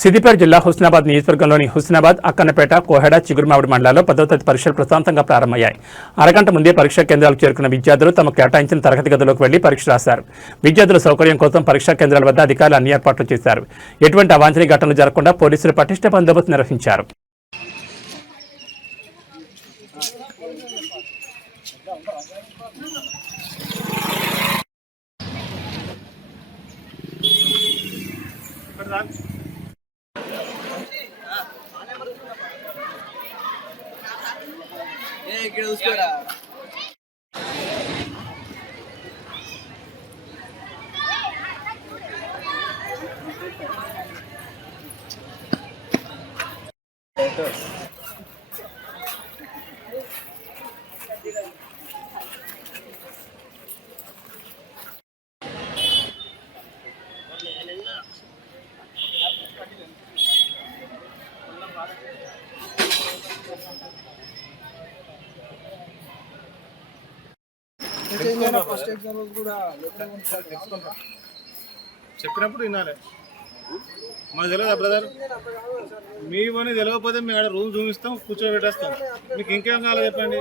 సిద్దిపేట జిల్లా హుస్నాబాద్ నియోజకవర్గంలోని హుస్నాబాద్, అక్కన్నపేట, కోహెడ, చిగురుమావిడి మండలాల్లో 10వ తరగతి పరీక్షలు ప్రశాంతంగా ప్రారంభమయ్యాయి. అరగంట ముందే పరీక్షా కేంద్రాలకు చేరుకున్న విద్యార్థులు తమకు కేటాయించిన తరగతి గదిలోకి వెళ్లి పరీక్ష రాశారు. విద్యార్థుల సౌకర్యం కోసం పరీక్షా కేంద్రాల వద్ద అధికారులు అన్ని ఏర్పాట్లు చేశారు. ఎటువంటి అవాంఛనీయ ఘటనలు జరగకుండా పోలీసులు పటిష్ట బందోబస్తు నిర్వహించారు. ఇక్కడ చూసుకోరా ఫస్ట్ ఎగ్జామ్ కూడా చెప్పినప్పుడు వినాలి. మాకు తెలియదా బ్రదర్? మీ పని తెలియకపోతే మేము ఆడ రూమ్ చూపిస్తాం, కూర్చోబెట్టేస్తాం. మీకు ఇంకేం కావాలి చెప్పండి.